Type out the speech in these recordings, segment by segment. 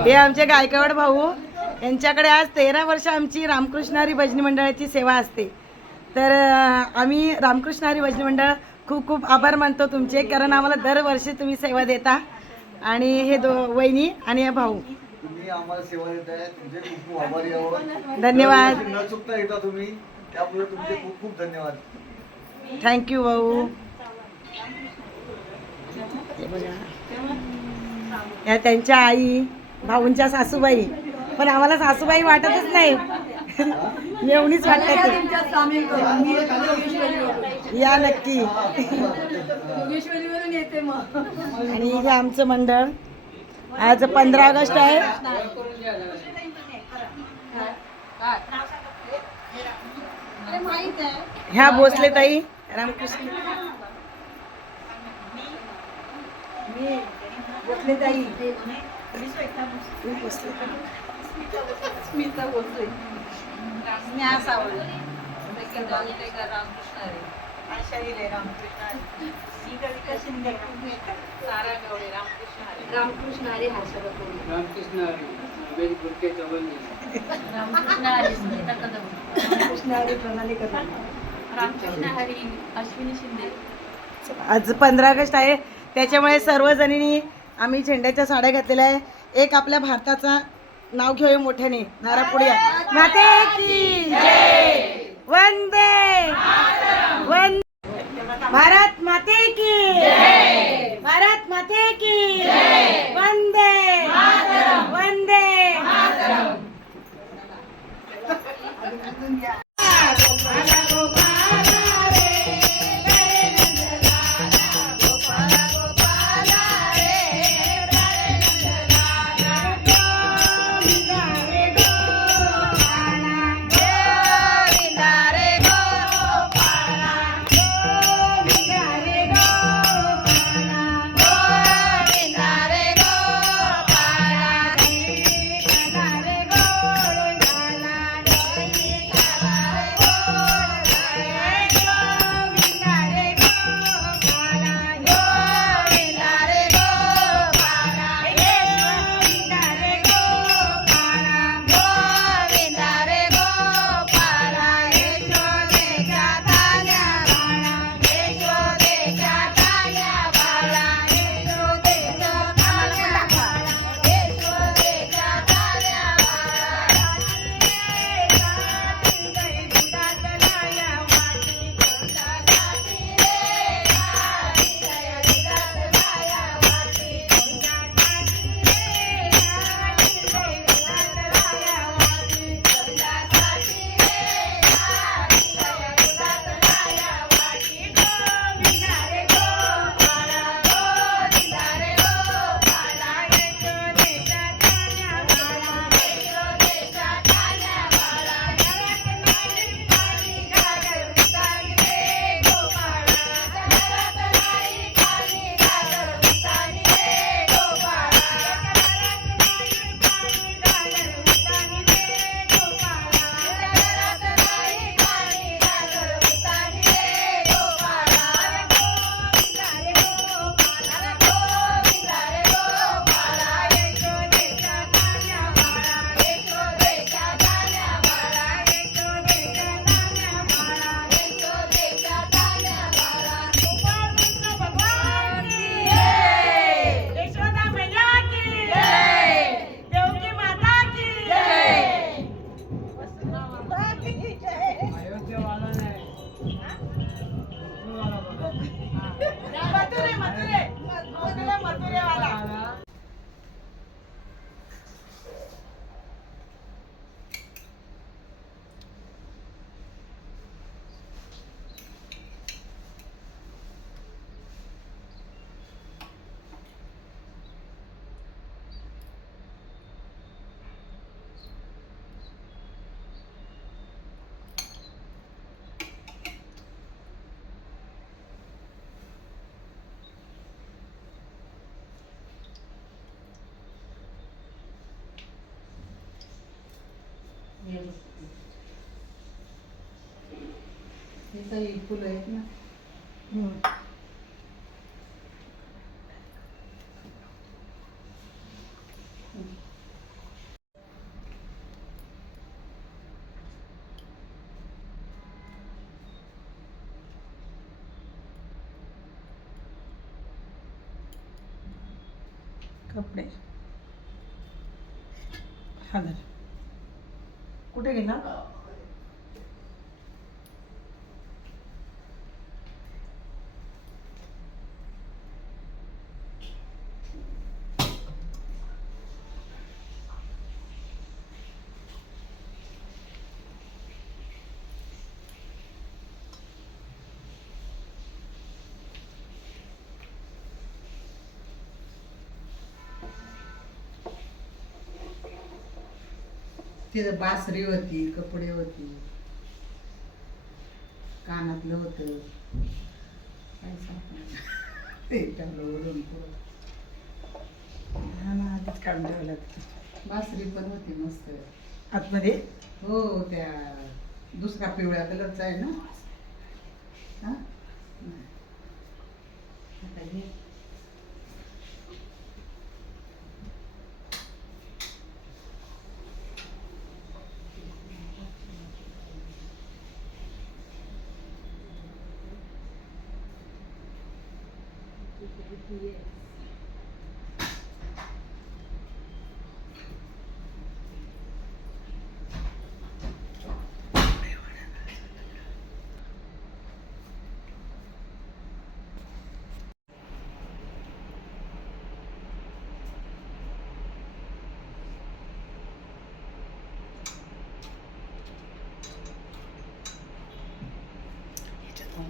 हे आमचे गायकवाड भाऊ यांच्याकडे आज तेरा वर्ष आमची रामकृष्णारी भजनी मंडळाची सेवा असते. तर आम्ही रामकृष्णारी भजनी मंडळ खूप खूप आभार मानतो तुमचे कारण आम्हाला दरवर्षी तुम्ही सेवा देता. आणि हे दो वहिनी आणि हे भाऊ. धन्यवाद. थँक्यू भाऊ. या त्यांच्या आई भाऊंच्या सासूबाई. पण आम्हाला सासूबाई वाटतच नाही. एवढीच वाटत या नक्की. आणि हे आमचं मंडळ. आज पंधरा ऑगस्ट आहे. ह्या भोसले ताई रामकृष्ण. मी भोसले ताई. मी भोसले ताई. स्मिता भोसले स्नेहा सावंत रामकृष्ण आशा हिरे रामकृष्ण सारा गवळे रामकृष्ण हरी रामकृष्ण हरी हर्षद कोळी रामकृष्ण हरी वेरी गुड रामकृष्ण हरी सुनीता कदम रामकृष्ण हरी प्रणाली कदम रामकृष्ण हरी अश्विनी शिंदे आज पंधरा ऑगस्ट आहे त्याच्यामुळे सर्वजणींनी आम्ही झेंड्याच्या साड्या घातलेल्या आहे. एक आपल्या भारताचा नाव घेऊया मोठ्याने. नारा पुढे माते की जय. वंदे. वंदे भारत माते की भारत माते की वंदे. हे काही फुलं आहेत ना. कपडे. हा कुठे गेला? तिथं बासरी होती कपडे होती कानातलं होतं. काय ते टाकलं. हा ना आधीच काढून ठेवलं बासरी पण होती मस्त. आतमध्ये? हो त्या दुसरा पिवळ्या कलरचा आहे ना. हा?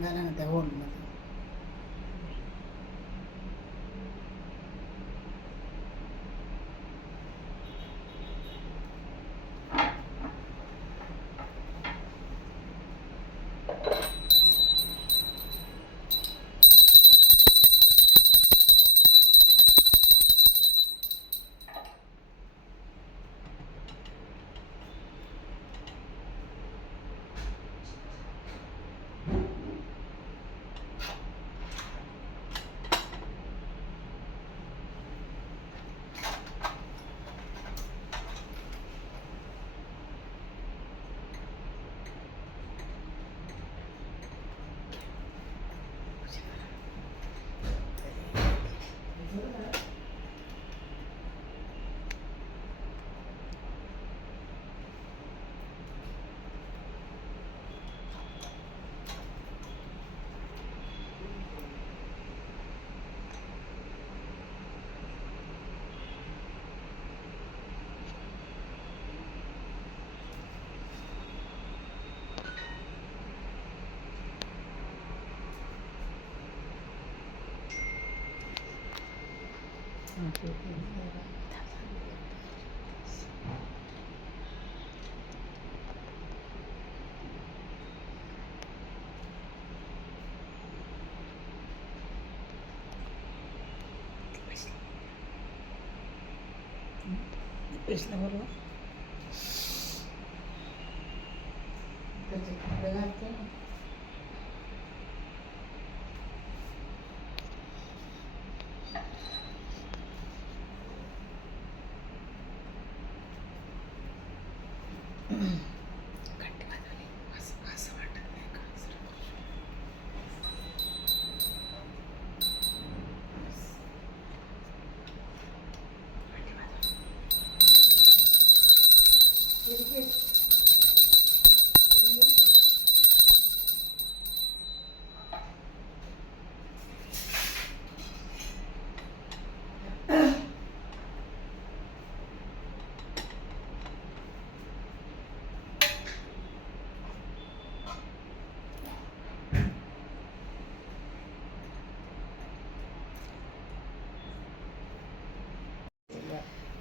आता घे. ह्याच्यात घाला ना त्या होलमध्ये Pues, Besle var. mm.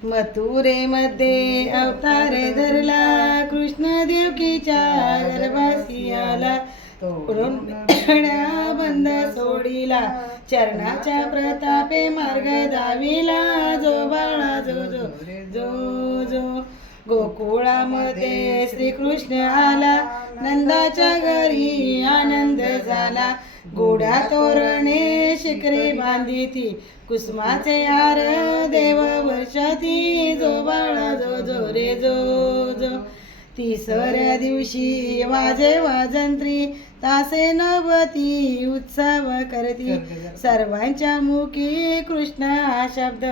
मथुरेमध्ये अवतार धरला कृष्ण देवकीच्या गर्भासियाला आला बंद सोडिला. चरणाच्या प्रतापे मार्ग दाविला. जो बाळा जो जो जो जो गोकुळामध्ये श्रीकृष्ण आला. नंदाच्या घरी आनंद झाला. गोड्या तोरणे शिकरी बांधिती. कुसुमाचे हार देव वर्षाती जो बाळा जो जो रे जो जो. तिसऱ्या दिवशी वाजे वाजंत्री तासे नवती उत्सव करती. सर्वांच्या मुखी कृष्ण हा शब्द.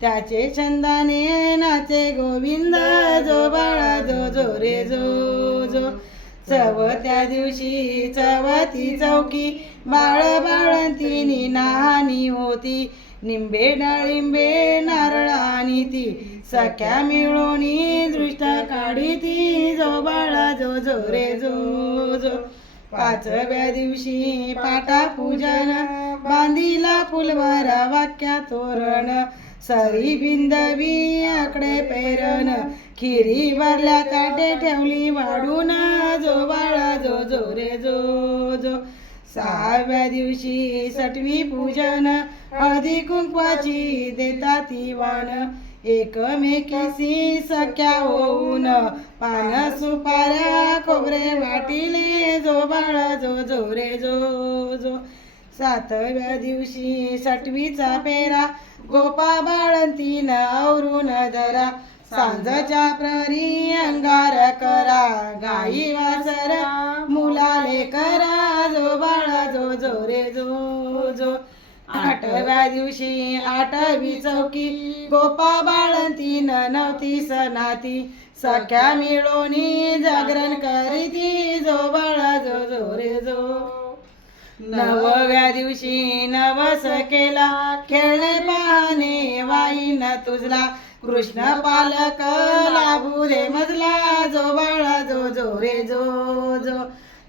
त्याचे छंदाने नाचे गोविंद जो बाळा जो जो रे जो जो. चव त्या दिवशी चवती चौकी बाळ बाळंती नानी होती. निंबे डाळिंबे नारळ आणि ती सख्या मिळवणी दृष्टा काढी ती जो बाळा जो जो रे जो जो. पाचव्या दिवशी पाटा पूजन बांधिला फुलवारा वाक्या तोरण. सरी बिंदवी आकडे पेरण खिरी भरल्या ताटे ठेवली वाढून जो बाळा जो जो रे जो जो. सहाव्या दिवशी सटवी पूजन हळदी कुंकवाची देता ती वाण. एकमेकीसी सख्या होऊन पान सुपाऱ्या खोबरे वाटिले जो बाळा जो जो रे जो जो. सातव्या दिवशी सटवीचा पेरा गोपा बाळंतीन आवरून धरा. सांजच्या प्ररी अंगार करा गाई वासर मुलाले करा जो बाळा जो जो रे जो जो. आठव्या दिवशी आठवी चौकी गोपा बाळंतीन नवती सनाती. सख्या मिळोनी जागरण करीती जो बाळा जो जो रे जो. नवव्या दिवशी नवस केला खेळणे पाहणे वाईन तुझला. कृष्ण पालक लाभू दे मजला जो बाळा जो जो रे जो जो.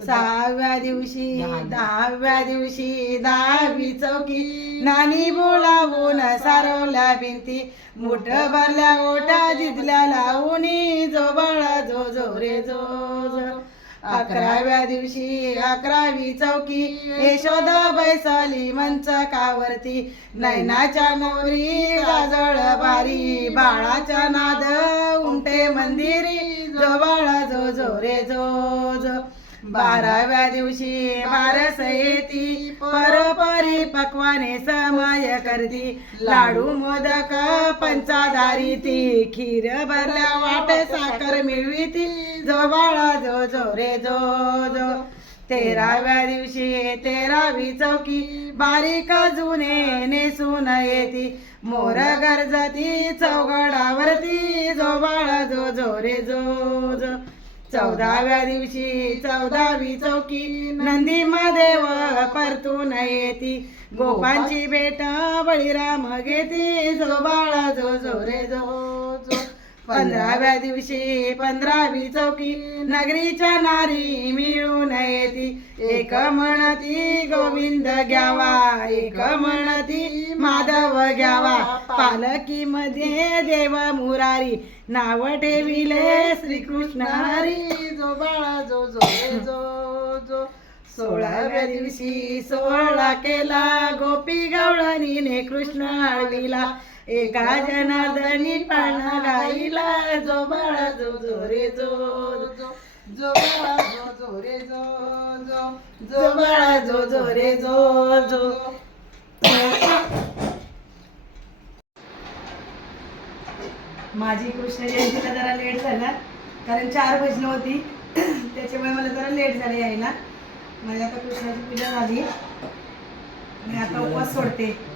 सहाव्या दिवशी दहाव्या दिवशी दहावी चौकी. नानी बोलावून सारवल्या भिंती. मुठ भरल्या ओटा जिजल्या लावून जो बाळा जो जो रे जो जो. अकराव्या दिवशी अकरावी चौकी यशोदा बैसाली मंच कावरती. नैनाच्या मोरी गाजळ बारी बाळाच्या नाद उमटे मंदिरी जो बाळा जो जो रे जो. बाराव्या दिवशी बारस येती परोपरी पक्वाने समय करती. लाडू मोदक पंचादारी ती. खीर भरल्या वाट साखर मिळविती जो बाळा जो जो रे जो जो. तेराव्या दिवशी तेरावी चौकी बारीक जुने नेसून येती. मोर गरजती चौघडावरती जो बाळा जो जो रे जो जो. चौदाव्या दिवशी चौदावी चौकी नंदी महादेव परतून येती. गोपांची बेट बळीराम घेती. जो बाळा जो जो रे जो जो. पंधराव्या दिवशी पंधरावी चौकी नगरीच्या नारी मिळून येती. एक म्हणती गोविंद घ्यावा. एक म्हणती माधव घ्यावा. पालकी मध्ये देव मुरारी नाव ठेविले श्रीकृष्ण हरी जो बाळा जो जो जो जो. सोळाव्या दिवशी सोहळा केला गोपी गवळणीने कृष्ण आळविला एका जनार्दनी पाळणा राहिला जो बाळा जो जो रे जो जो बाळा जो जो रे जो जो जो बाळा जो रे जो जो. माझी कृष्ण जयंतीला जरा लेट झाला कारण चार भजनं होती. त्याच्यामुळे मला जरा लेट झालं यायला. माझी आता कृष्णाची पूजा झाली. मी आता उपवास सोडते.